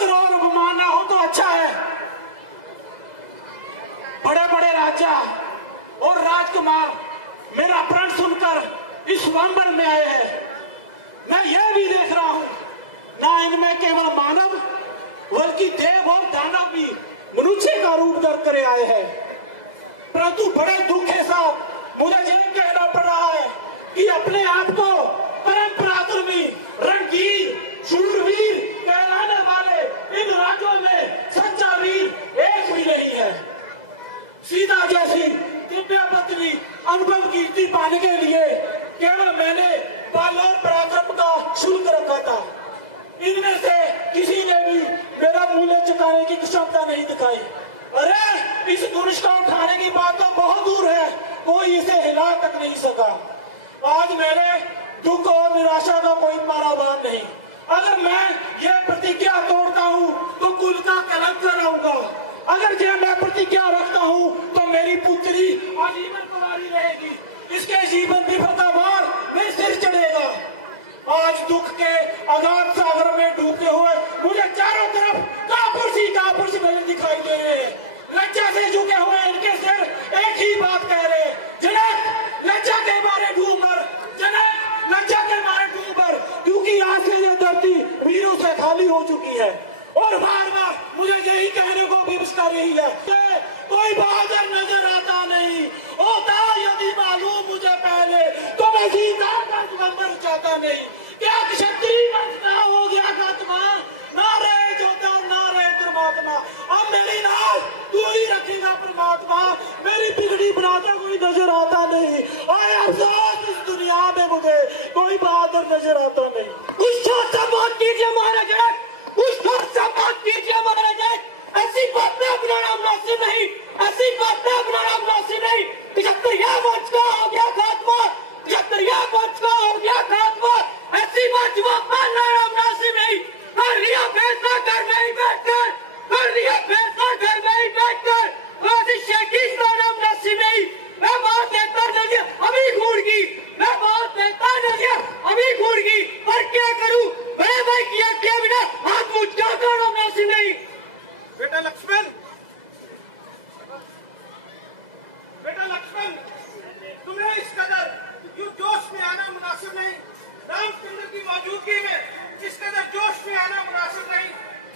अगर और अवमानना हो तो अच्छा है। बड़े बड़े राजा और राजकुमार मेरा प्रण सुनकर इस स्वयंवर में आए हैं। मैं यह भी देख रहा हूं, ना इनमें केवल मानव बल्कि देव और दानव भी मनुष्य का रूप धर कर आए हैं। परंतु बड़े दुख के साथ मुझे यह कहना पड़ रहा है कि अपने आप को परम पराक्रमी, रणधीर, शूरवीर कहलाने वाले इन राज्यों में सच्चा वीर एक भी नहीं है। सीता जैसी दिव्य पत्नी अनुभव कीर्ति पाने के लिए केवल मैंने बल और पराक्रम का शुल्क रखा था। इनमें से किसी ने भी मेरा मूल्य चुकाने की क्षमता नहीं दिखाई। अरे इस धनुष को उठाने की बात तो बहुत दूर है, कोई इसे हिला तक नहीं सका। आज मेरे दुख और निराशा का कोई पारावार नहीं। अगर मैं ये प्रतिज्ञा तोड़ता हूँ तो कुल का कलंक रहूंगा। अगर ये मैं प्रतिज्ञा रखता हूँ तो मेरी पुत्री आजीवन कुमारी रहेगी, इसके जीवन विफलता भार मेरे सिर चढ़ेगा। आज दुख के अगाध सागर में डूबते हुए मुझे चारों तरफ कापुरुष नजर दिखाई दे रहे हैं। लज्जा से झुके हुए इनके सिर एक ही बात कह रहे हैं, जनक लज्जा के मारे डूब मर, जनक लज्जा के मारे डूब मर, क्योंकि आज से यह धरती वीरों से खाली हो चुकी है। और बार बार मुझे यही कहने को विवश कर रही है, कोई बहादुर नजर आता नहीं होता। यदि मालूम मुझे पहले तो मैं सीता का स्वयंवर चाहता नहीं। क्या क्षत्रिय वंश हो गया खात्मा, ना रहे जोधा ना रहे धर्मात्मा। अब मेरी नाव तू ही रखेगा परमात्मा, मेरी बिगड़ी बनाता कोई नजर आता नहीं। आए अफसोस इस दुनिया में मुझे कोई बहादुर नजर आता नहीं। कुछ छोटा बात कीजिए महाराज, कुछ छोटा बात कीजिए महाराज। ऐसी बातें अपनाना मुनासिब नहीं, ऐसी बातें अपनाना मुनासिब नहीं। क्षत्रिय वंश का हो गया खात्मा, क्षत्रिय वंश का हो गया खात्मा, ऐसी बात अपनाना मुनासिब नहीं। कर लिया फैसला घर में ही बैठकर, कर लिया फैसला घर में ही बैठकर, ऐसी शेखी करना मुनासिब नहीं। मैं बात देता नहीं अभी घूरगी, मैं बात देता नहीं अभी घूरगी, पर क्या करूं बड़े भाई किया क्या बिना हाथ मुझ क्या करना मुनासिब नहीं। बेटा लक्ष्मण, बेटा लक्ष्मण, तुम्हें इस कदर यूं जोश में आना मुनासिब नहीं। रामचंद्र की मौजूदगी में इस कदर जोश में आना मुनासिब नहीं।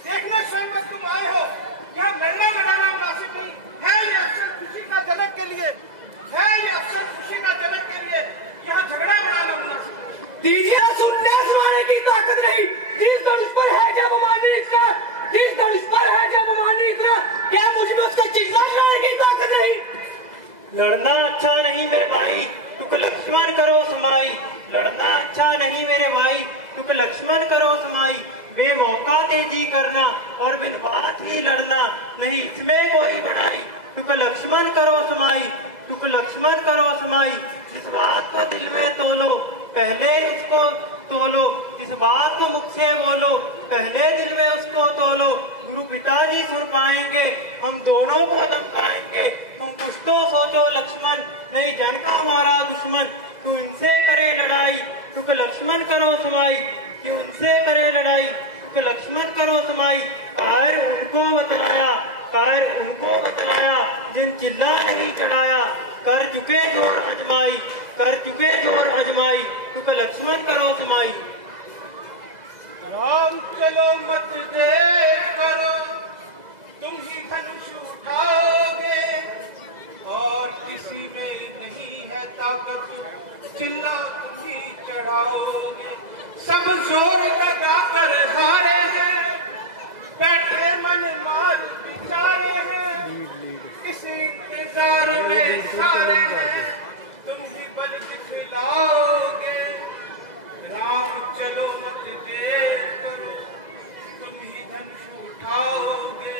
देखना स्वयं में तुम आए हो, यहाँ लड़ना लड़ाना मुनासिब नहीं है। ये अक्सर खुशी का जनक के लिए है, ये अक्सर खुशी का जनक के लिए यहाँ झगड़ा बनाना मुनासिब नहीं। दीजिए सुनने सुनाने की ताकत नहीं। जिस धनुष पर है जब मानी इतना, जिस धनुष पर है जब मानी इतना, क्या मुझ में उसका चिल्लाने की ताकत नहीं। लड़ना अच्छा नहीं मेरे भाई, तुक लक्ष्मण करो समाई। लड़ना अच्छा नहीं मेरे भाई, तुक लक्ष्मण करो समाई। बेमौका तेजी करना और बिन बात ही लड़ना, नहीं इसमें कोई बढ़ाई। तुक लक्ष्मण करो समाई, तुक लक्ष्मण करो समाई। इस बात को दिल में तोलो, पहले उसको तोलो। इस बात को मुख से बोलो, पहले दिल में उसको तोलो। गुरु पिताजी सुन पाएंगे, हम दोनों को धमकाएंगे। तुम कुछ तो सोचो लक्ष्मण, नहीं जन का हमारा दुश्मन। तू इनसे करे लड़ाई, तुक लक्ष्मण करो समाई। क्यों उनसे करे लड़ाई, तुक लक्ष्मण करो समाई। कायर उनको बतलाया, कायर उनको बतलाया, जिन चिल्ला नहीं चढ़ाया। कर चुके जोर अजमाई, कर चुके जोर अजमाई। तुक लक्ष्मण करो समाई। राम चलो मत देर करो, तुम ही धनुष उठाओगे और किसी में नहीं है ताकत, चिल्ला तुम ही चढ़ाओगे। सब जोर लगा कर हारे हैं, बैठे मन मार बिचारे हैं, इस इंतजार में सारे हैं, तुम ही बल दिखलाओगे। राम चलो मत देर करो, तुम ही धनुष उठाओगे,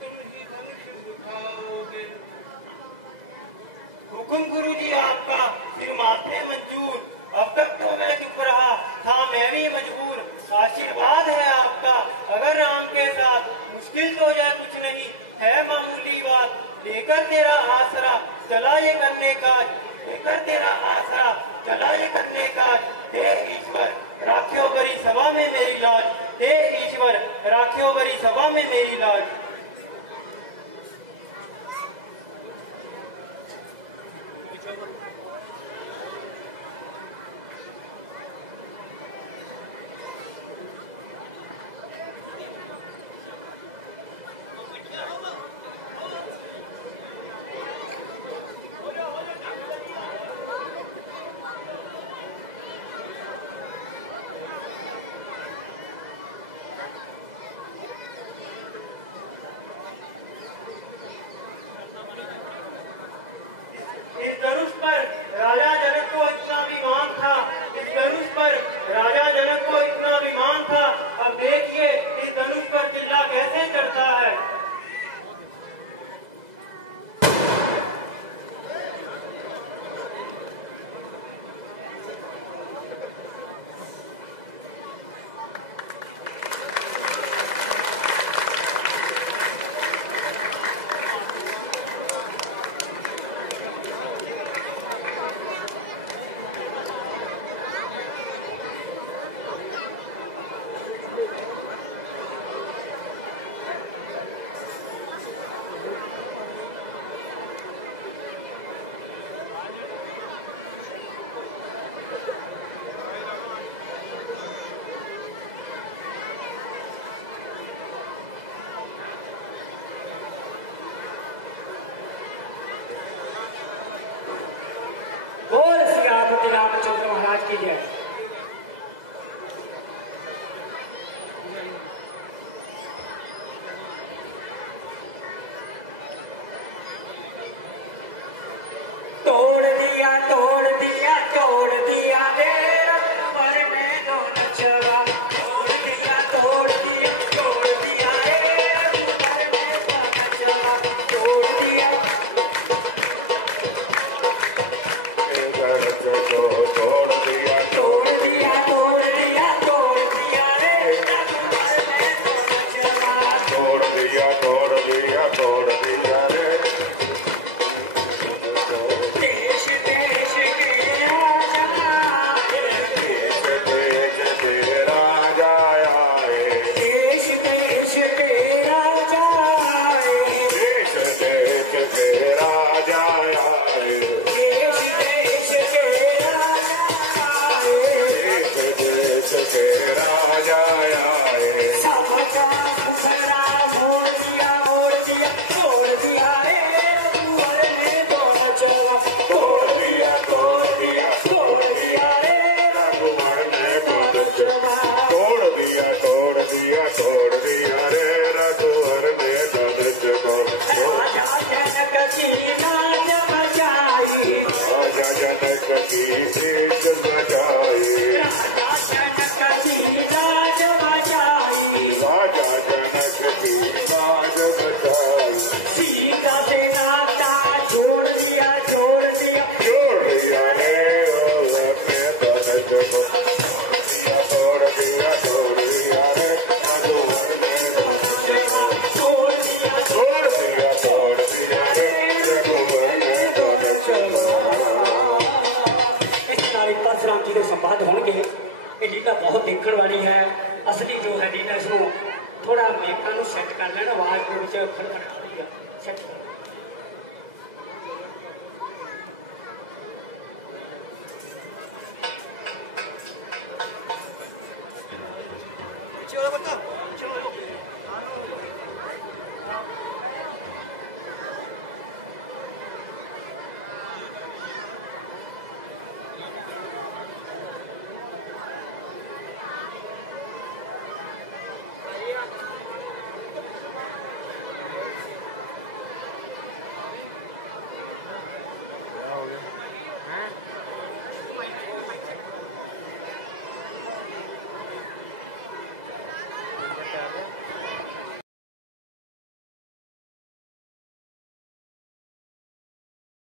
तुम ही धनुष उठाओगे। हुकुम गुरु जी आपका सिर माथे मंजूर। अब तक तो मैं चुप रहा था, मैं भी मजबूर। आशीर्वाद है आपका अगर राम के साथ, मुश्किल तो यह कुछ नहीं है मामूली बात। लेकर तेरा आसरा चला ये करने रामचंद्र महाराज की जय। तोड़ दिया तोड़ दिया तोड़ दिया रे रघुवर में दोनों चवा। तोड़ दिया तोड़ दिया तोड़ दिया रे रघुवर में दोनों चवा। तोड़ दिया तोड़ दिया तोड़ दिया तोड़ दिया तोड़ दिया रे रघुवर में दोनों चवा। तोड़ दिया तोड़ दिया तोड़ दिया रे देश देश के राजा देश के राजा आए देश देश के राजा देश के राजा आए देश देश के राजा देश के राजा आए साचा फुकरा मोड़ दिया तोड़ दिया रे रघुवर में दोनों चवा। तोड़ दिया तोड़ दिया तोड़ दिया रे रघुवर में दोनों चवा। तोड़ दिया तोड़ दिया तोड़ दिया रे रघुवर में दोनों चवा। राजा जनक की नाच बजाई राजा जनक की शीश बजाई राजा जनक की नाच बजाई राजा जनक की बाज बजाई सीता से नाता जोड़ दिया जोड़ दिया जोड़ दिया रे अपने दोनों चवा। तोड़ दिया रे रघुवर में दोनों चवा। तोड़ दिया तोड़ दिया रे रघुवर में दोनों चवा। इस नारी परशुराम जी के संवाद होंगे। ये लीला बहुत देखने वाली है। असली जो है लीला इसको थोड़ा मेका सेट कर लेना आवाज के खड़खड़ सेट कर